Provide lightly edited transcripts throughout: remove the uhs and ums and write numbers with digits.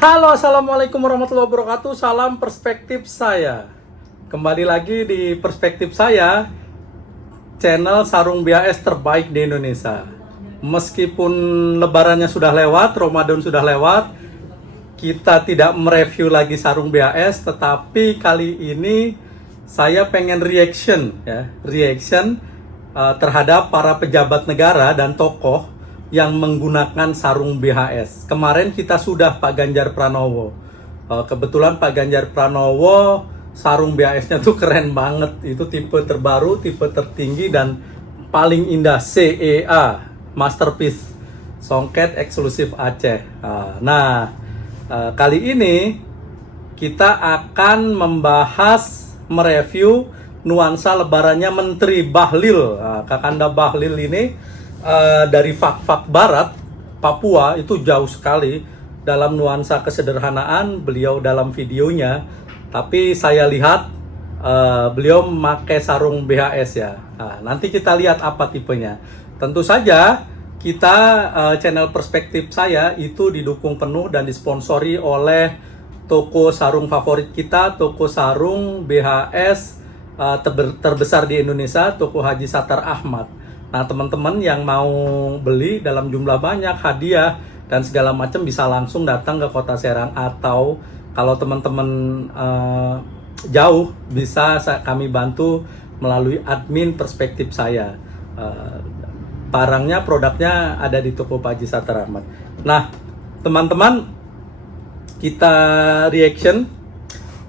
Halo, assalamualaikum warahmatullahi wabarakatuh. Salam perspektif saya. Kembali lagi di perspektif saya, channel sarung BAS terbaik di Indonesia. Meskipun lebarannya sudah lewat, Ramadan sudah lewat, kita tidak mereview lagi sarung BAS, tetapi kali ini saya pengen reaction terhadap para pejabat negara dan tokoh yang menggunakan sarung BHS. Kemarin kita sudah Pak Ganjar Pranowo. Kebetulan Pak Ganjar Pranowo sarung BHS-nya tuh keren banget. Itu tipe terbaru, tipe tertinggi dan paling indah, CEA, Masterpiece, Songket Eksklusif Aceh. Kali ini kita akan membahas, mereview nuansa lebarannya Menteri Bahlil. Kakanda Bahlil ini dari Fak-Fak Barat, Papua, itu jauh sekali dalam nuansa kesederhanaan beliau dalam videonya. Tapi saya lihat beliau memakai sarung BHS ya. Nanti kita lihat apa tipenya. Tentu saja kita channel perspektif saya itu didukung penuh dan disponsori oleh toko sarung favorit kita, toko sarung BHS terbesar di Indonesia, toko Haji Sattar Ahmad. Nah, teman-teman yang mau beli dalam jumlah banyak, hadiah dan segala macam bisa langsung datang ke Kota Serang, atau kalau teman-teman jauh bisa kami bantu melalui admin perspektif saya. Barangnya, produknya ada di toko Pak Haji Sattar Ahmad. Nah, teman-teman, kita reaction.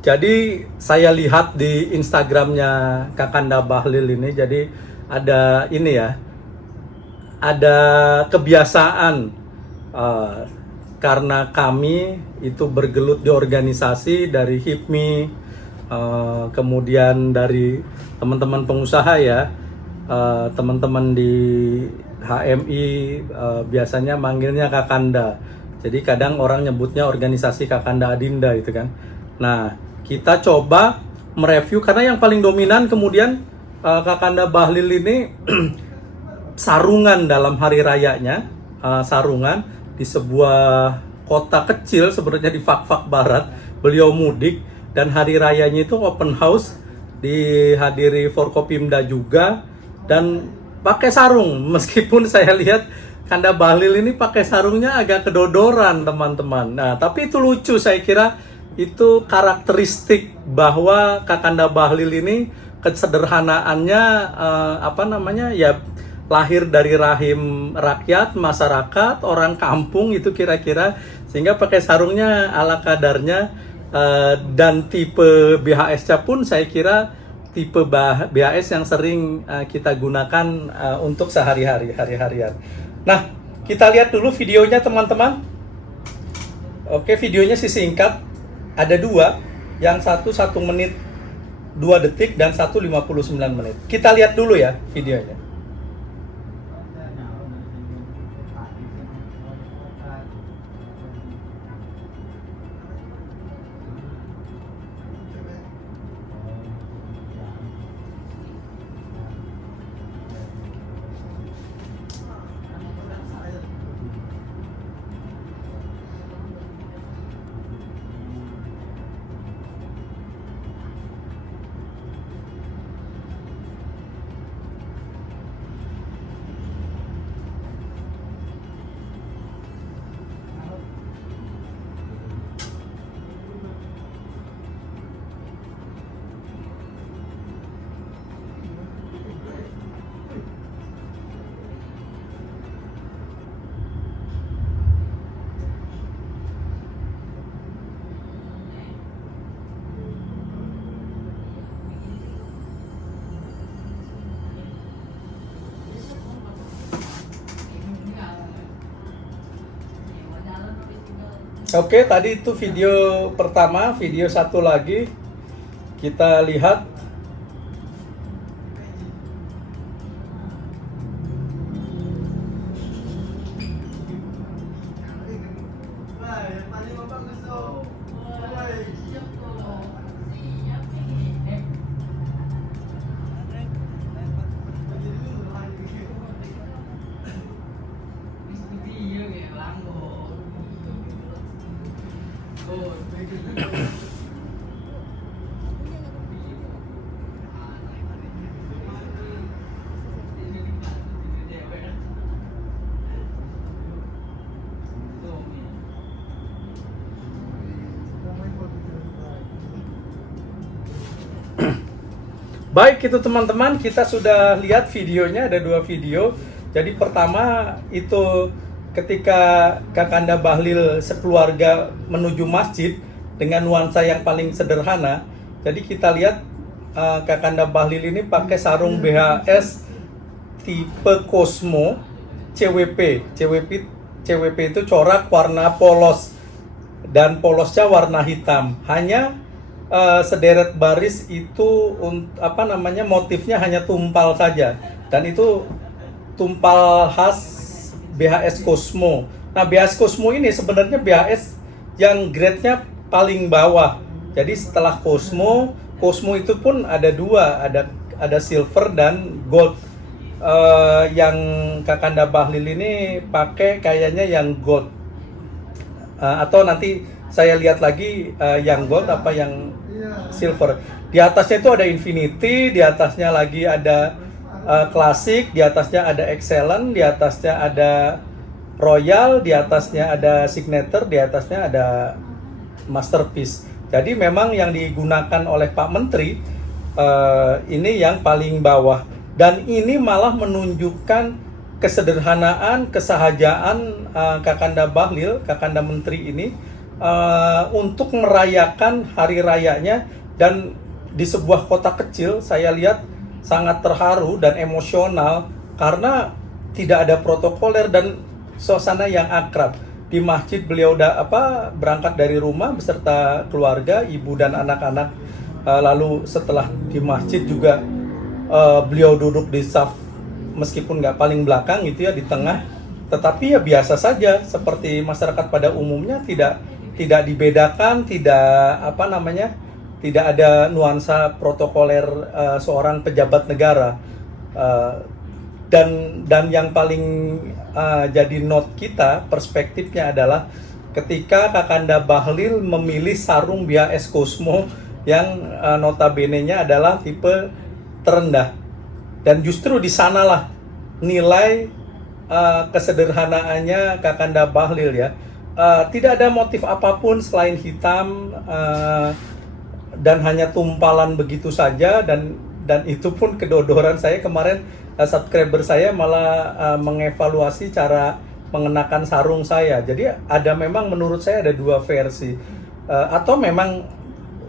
Jadi saya lihat di Instagramnya Kakanda Bahlil ini, jadi ada ini ya, ada kebiasaan karena kami itu bergelut di organisasi dari HIPMI, kemudian dari teman-teman pengusaha ya, teman-teman di HMI biasanya manggilnya Kakanda. Jadi kadang orang nyebutnya organisasi Kakanda Adinda itu kan. Nah, kita coba mereview karena yang paling dominan kemudian Kakanda Bahlil ini sarungan dalam hari rayanya, sarungan di sebuah kota kecil sebenarnya di Fak-Fak Barat. Beliau mudik dan hari rayanya itu open house, dihadiri Forkopimda juga dan pakai sarung. Meskipun saya lihat Kakanda Bahlil ini pakai sarungnya agak kedodoran, teman-teman. Nah, tapi itu lucu, saya kira itu karakteristik bahwa Kakanda Bahlil ini kesederhanaannya ya lahir dari rahim rakyat, masyarakat, orang kampung itu kira-kira, sehingga pakai sarungnya ala kadarnya, dan tipe BHS-nya pun saya kira tipe BHS yang sering kita gunakan untuk hari-harian. Nah, kita lihat dulu videonya, teman-teman. Oke, videonya sih singkat, ada dua, yang satu 1 menit 2 detik dan 1:59 menit. Kita lihat dulu ya videonya. Oke, tadi itu video pertama, video satu lagi kita lihat. Baik, itu teman-teman, kita sudah lihat videonya, ada 2 video. Jadi pertama itu ketika Kakanda Bahlil sekeluarga menuju masjid dengan nuansa yang paling sederhana. Jadi kita lihat Kakanda Bahlil ini pakai sarung BHS tipe Cosmo CWP. CWP itu corak warna polos dan polosnya warna hitam. Hanya sederet baris itu motifnya hanya tumpal saja, dan itu tumpal khas BHS Cosmo. Nah, BHS Cosmo ini sebenarnya BHS yang grade-nya paling bawah. Jadi setelah Cosmo itu pun ada 2, ada silver dan gold. Yang Kakanda Bahlil ini pakai kayaknya yang gold. Atau nanti saya lihat lagi yang gold apa yang silver. Di atasnya itu ada Infinity, di atasnya lagi ada Classic, di atasnya ada Excellent, di atasnya ada Royal, di atasnya ada Signature, di atasnya ada Masterpiece. Jadi memang yang digunakan oleh Pak Menteri ini yang paling bawah, dan ini malah menunjukkan kesederhanaan, kesahajaan Kakanda Bahlil, Kakanda Menteri ini untuk merayakan hari rayanya. Dan di sebuah kota kecil saya lihat sangat terharu dan emosional karena tidak ada protokoler dan suasana yang akrab. Di masjid beliau berangkat dari rumah beserta keluarga, ibu dan anak-anak. Lalu setelah di masjid juga beliau duduk di saf, meskipun nggak paling belakang gitu ya, di tengah. Tetapi ya biasa saja seperti masyarakat pada umumnya, tidak dibedakan, tidak ada nuansa protokoler seorang pejabat negara. Dan yang paling jadi note kita, perspektifnya adalah ketika Kakanda Bahlil memilih sarung BHS Cosmo yang notabene-nya adalah tipe terendah. Dan justru di sanalah nilai kesederhanaannya Kakanda Bahlil ya. Tidak ada motif apapun selain hitam, dan hanya tumpalan begitu saja, dan itu pun kedodoran. Saya kemarin subscriber saya malah mengevaluasi cara mengenakan sarung saya. Jadi ada, memang menurut saya ada 2 versi, atau memang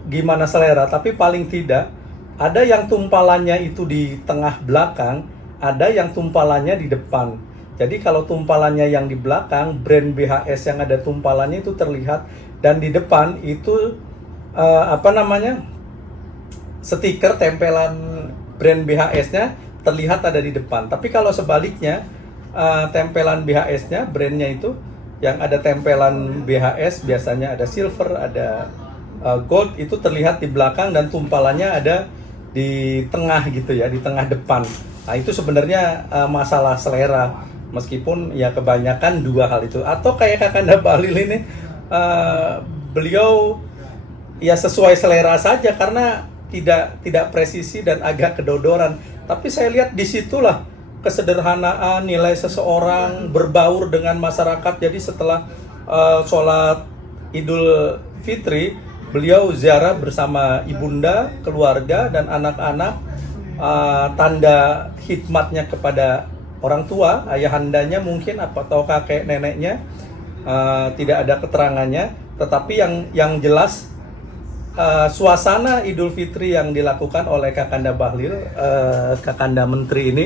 gimana selera, tapi paling tidak ada yang tumpalannya itu di tengah belakang, ada yang tumpalannya di depan. Jadi kalau tumpalannya yang di belakang, brand BHS yang ada tumpalannya itu terlihat, dan di depan itu stiker tempelan brand BHS-nya terlihat ada di depan. Tapi kalau sebaliknya, tempelan BHS-nya, brandnya itu yang ada tempelan BHS, biasanya ada silver, ada gold, itu terlihat di belakang, dan tumpalannya ada di tengah gitu ya, di tengah depan. Nah, itu sebenarnya masalah selera. Meskipun ya kebanyakan 2 hal itu. Atau kayak Kakanda Bahlil ini, beliau ya sesuai selera saja karena tidak presisi dan agak kedodoran. Tapi saya lihat disitulah kesederhanaan, nilai seseorang berbaur dengan masyarakat. Jadi setelah sholat Idul Fitri, beliau ziarah bersama ibunda, keluarga, dan anak-anak. Tanda khidmatnya kepada orang tua, ayahandanya mungkin, atau kakek neneknya, tidak ada keterangannya. Tetapi yang jelas suasana Idul Fitri yang dilakukan oleh Kakanda Bahlil, Kakanda Menteri ini,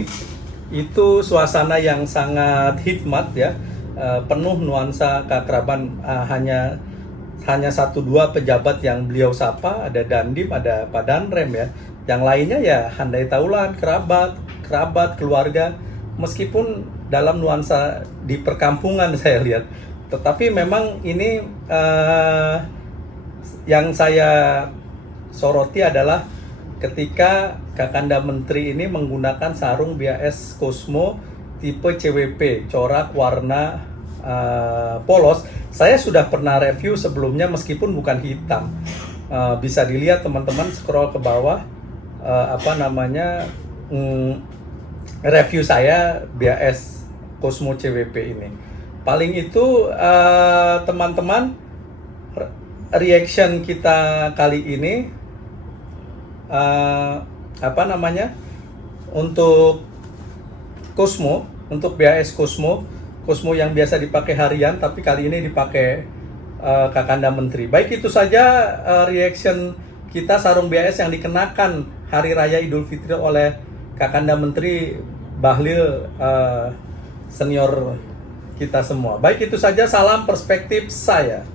itu suasana yang sangat hikmat ya, penuh nuansa keakraban. Hanya 1-2 pejabat yang beliau sapa, ada Dandim, ada Pak Danrem ya. Yang lainnya ya handai taulan, kerabat, keluarga. Meskipun dalam nuansa di perkampungan saya lihat, tetapi memang ini yang saya soroti adalah ketika Kakanda Menteri ini menggunakan sarung BHS Cosmo tipe CWP, corak warna polos. Saya sudah pernah review sebelumnya meskipun bukan hitam. Bisa dilihat teman-teman, scroll ke bawah, review saya BAS Cosmo CWP ini. Paling itu teman-teman, reaction kita kali ini untuk Cosmo, untuk BAS Cosmo yang biasa dipakai harian, tapi kali ini dipakai Kakanda Menteri. Baik, itu saja reaction kita sarung BAS yang dikenakan Hari Raya Idul Fitri oleh Kakanda Menteri Bahlil, senior kita semua. Baik, itu saja, salam perspektif saya.